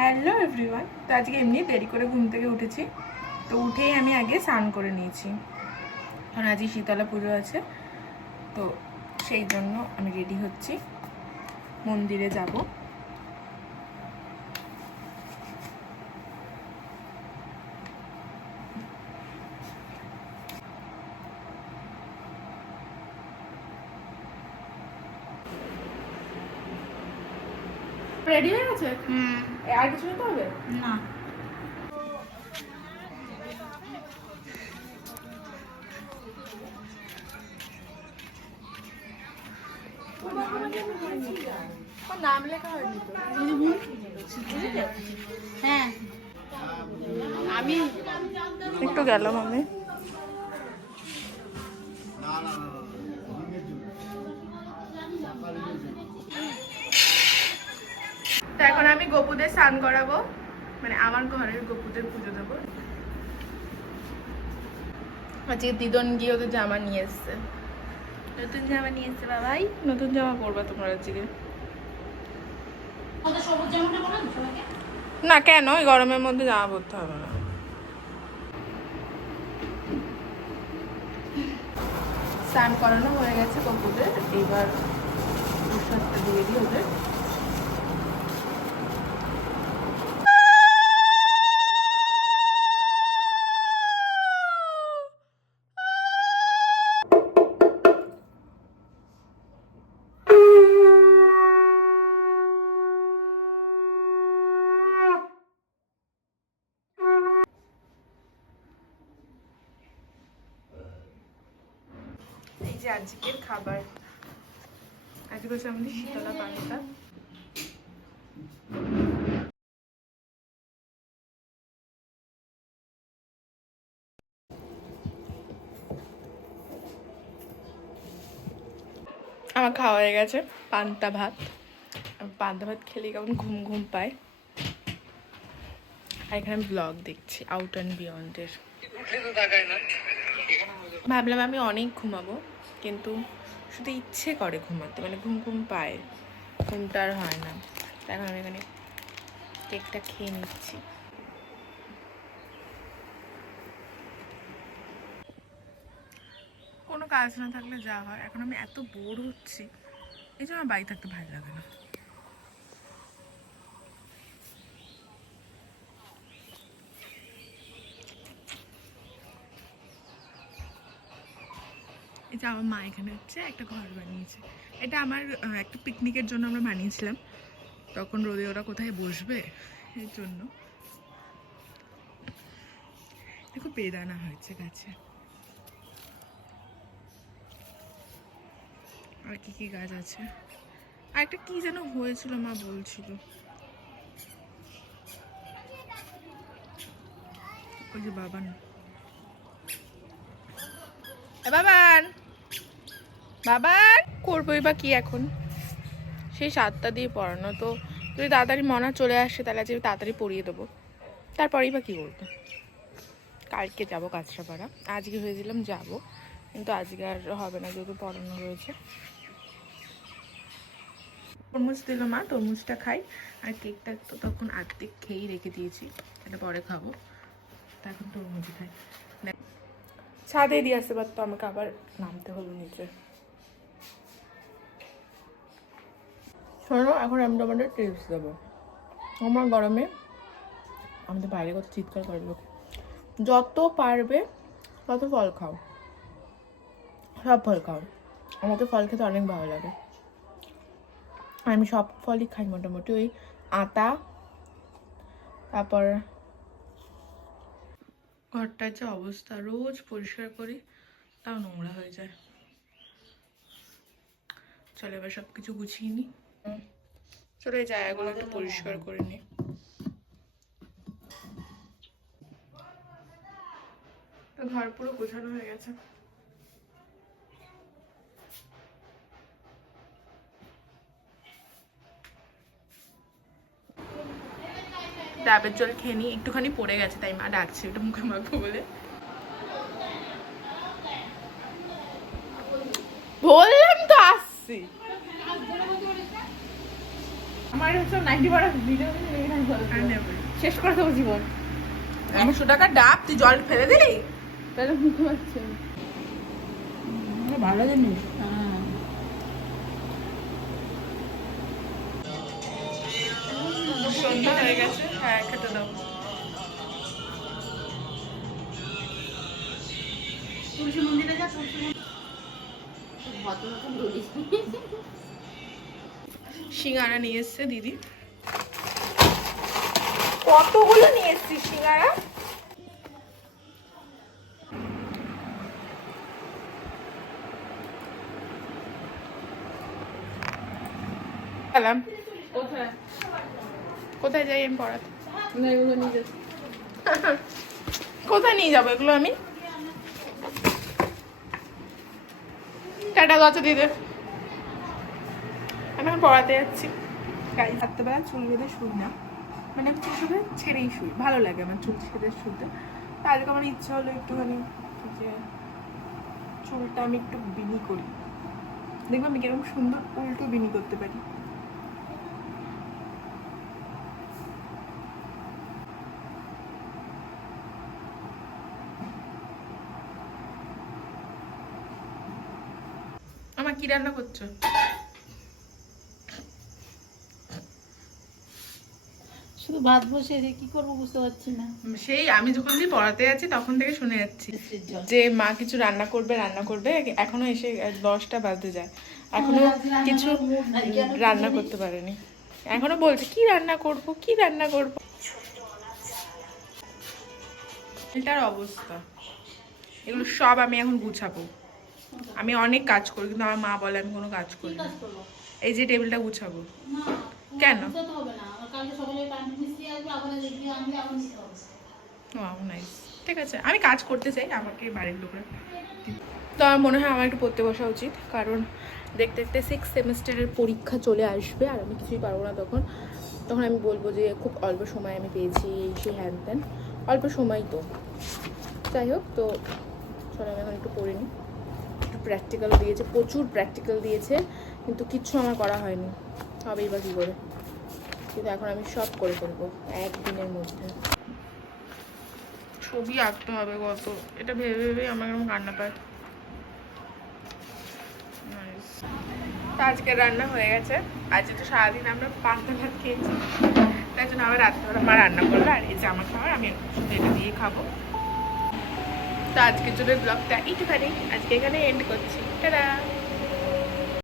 Hello everyone. তো আজকে এমনি দেরি করে ঘুম থেকে উঠেছি, তো উঠেই আমি আগে স্নান করে নিয়েছি, কারণ আজকে শীতলা পুজো আছে। তো সেই জন্য আমি রেডি হচ্ছি, মন্দিরে যাব। রেডি হয়ে গেছে? আর কিছু নিতে হবে না। নাম লেখা হয়নি তো। হ্যাঁ, আমি একটু গেলাম আমি। তো এখন আমি গোপুদের স্নান করাবো, মানে আমার ঘরের গোপুদের পুজো দেবো। আজকে দিদন গিয়ে ওদের জামা নিয়ে এসছে, নতুন জামা নিয়ে এসছে। বাবাই নতুন জামা পরবা তোমরা আজকে? সবুজ জামাটা বললাম সবাইকে। না কেন, ওই গরমের মধ্যে জামা পরতে হবে না। স্নান করানো হয়ে গেছে গোপুদের, এবার প্রসাদটা দিয়ে দিই ওদের। এই যে আজকের খাবার, আজকে হচ্ছে আমাদের শীতলা পান্তা। আমার খাওয়া হয়ে গেছে পান্তা ভাত। পান্তা ভাত খেলে কেমন ঘুম ঘুম পায়। আর এখানে আমি ব্লগ দেখছি আউট অ্যান্ড বিয়ন্ডের। ভাবলাম আমি অনেক ঘুমাবো, কিন্তু শুধু ইচ্ছে করে ঘুমাতে, মানে ঘুম ঘুম পায়, ঘুমটা আর হয় না। এখন আমি এখানে কেকটা খেয়ে নিচ্ছি। কোনো কাজ না থাকলে যা হয়, এখন আমি এত বোর হচ্ছি, এই জন্য আমার বাড়ি থাকতে ভালো লাগে না। এই যে আমার মা এখানে হচ্ছে একটা ঘর বানিয়েছে। এটা আমার একটা পিকনিকের জন্য আমরা বানিয়েছিলাম, তখন রোদে ওরা কোথায় বসবে এই জন্য। দেখো বেদানা হয়েছে গাছে, আর কি কি গাছ আছে, আর একটা কি যেন হয়েছিল মা বলছিল, ওই যে বাবান। বাবান বাবান করবোই বা কি এখন, সেই 7টা দিয়ে পড়ানো, তো যদি তাড়াতাড়ি মনা চলে আসে তাহলে আজকে তাড়াতাড়ি পড়িয়ে দেবো, তারপরেই বা কী করবো। কালকে যাবো কাঁচরাপাড়া, আজকে ভেবেছিলাম যাবো, কিন্তু আজকে আর হবে না যেহেতু পড়ানো রয়েছে। তরমুজ দিল মা, তরমুজটা খাই। আর কেকটা তো তখন আর্ধেক খেয়েই রেখে দিয়েছি, এটা পরে খাবো, তা এখন তরমুজই খাই। ছাদে দিয়ে আসতে পারতো, আমাকে আবার নামতে হলো নিচে। শোনো, এখন আমি তোমাদের টিপস দেবো। আমার গরমে আমাদের বাইরে কত চিৎকার করে লোক, যত পারবে তত ফল খাও, সব ফল খাও। আমার তো ফল খেতে অনেক ভালো লাগে, আমি সব ফলই খাই মোটামুটি। ওই আতা, তারপর ঘরটার যে অবস্থা, রোজ পরিষ্কার করি তাও নোংরা হয়ে যায়। চলো এবার সব কিছু গুছিয়ে নিই, চলো এই জায়গাগুলো একটু পরিষ্কার করে নিই। ঘর পুরো গোছানো হয়ে গেছে। ডাবের জল খেয়ে নিই, একটুখানি পড়ে গেছে তাই মা ডাকছে ওটা মুখে মাখবো বলে। বললাম তো আসছি। আমার হচ্ছে 90% ভিডিও শেষ করে দেবো জীবন। 100 টাকা ডাব তুই জল ফেলে দিলি? তাহলে মুখে পাচ্ছে ভালো জিনিস। সন্ধ্যা হয়ে গেছে, হ্যাঁ খেতে দাও। তুলসী মন্দিরে যা, তুলসী মন্দির ভদ্রলোক বলিস। সিঙ্গারা নিয়ে এসছে দিদি। কতগুলো নিয়ে এসছি সিঙ্গারা। কোথায় কোথায় যাই আমি পড়াতে? না এগুলো নিয়ে যাচ্ছি। কোথায় নিয়ে যাবো এগুলো আমি? টাটা গেছে দিদি, আমি এখন পড়াতে যাচ্ছি। গাড়ি রাত্রেবেলা চুল বেঁধে শুই না, মানে আমি চুল বেঁধে ছেড়েই শুই, ভালো লাগে আমার চুল ছেড়ে শুতে। তো আজকে আমার ইচ্ছা হলো একটুখানি যে চুলটা আমি একটু বিনি করি, দেখবো আমি কিরকম সুন্দর উল্টো বিনি করতে পারি। আমার কি রান্না করছো? শুধু ভাত বসে রে, কি করবো বুঝতে পারছি না। সেই আমি যখন দিয়ে পড়াতে যাচ্ছি তখন থেকে শুনে যাচ্ছি যে মা কিছু রান্না করবে রান্না করবে, এখনো এসে 10টা বাজতে যায়, এখনো কিছু রান্না করতে পারেনি। এখনো বলছে কি রান্না করব কি রান্না করব। এটার অবস্থা, এগুলো সব আমি এখন গুছাবো। আমি অনেক কাজ করি কিন্তু আমার মা বলে আমি কোনো কাজ করি না। এই যে টেবিলটা গুছাবো কেন? নাইস, ঠিক আছে আমি কাজ করতে চাই, আমাকে বাড়ির লোকরা। তো আমার মনে হয় আমার একটু পড়তে বসা উচিত, কারণ দেখতে দেখতে 6th সেমিস্টারের পরীক্ষা চলে আসবে আর আমি কিছুই পারবো না তখন। তখন আমি বলবো যে খুব অল্প সময় আমি পেয়েছি, এই সেই হ্যান ত্যান, অল্প সময় তো যাই হোক। তো চলো আমি এখন একটু পড়ে নিই। একটু প্র্যাকটিক্যাল দিয়েছে, প্রচুর প্র্যাকটিক্যাল দিয়েছে, কিন্তু কিচ্ছু আমার করা হয়নি, হবেই বা কী করে। কিন্তু এখন আমি সব করে ফেলবো একদিনের মধ্যে। ছবি আঁকতে হবে কত, এটা ভেবে ভেবেই আমার এরকম কান্না পায়। তো আজকে রান্না হয়ে গেছে, আজকে তো সারাদিন আমরা পান্তা ভাত খেয়েছি, তাই জন্য আবার রাত্রেবেলা মা রান্না করলো, আর এই যে আমার খাবার আমি শুধু এটা দিয়ে খাবো। তো আজকের জন্য ব্লগটা এইটুখানি, আজকে এখানে এন্ড করছি। টাটা।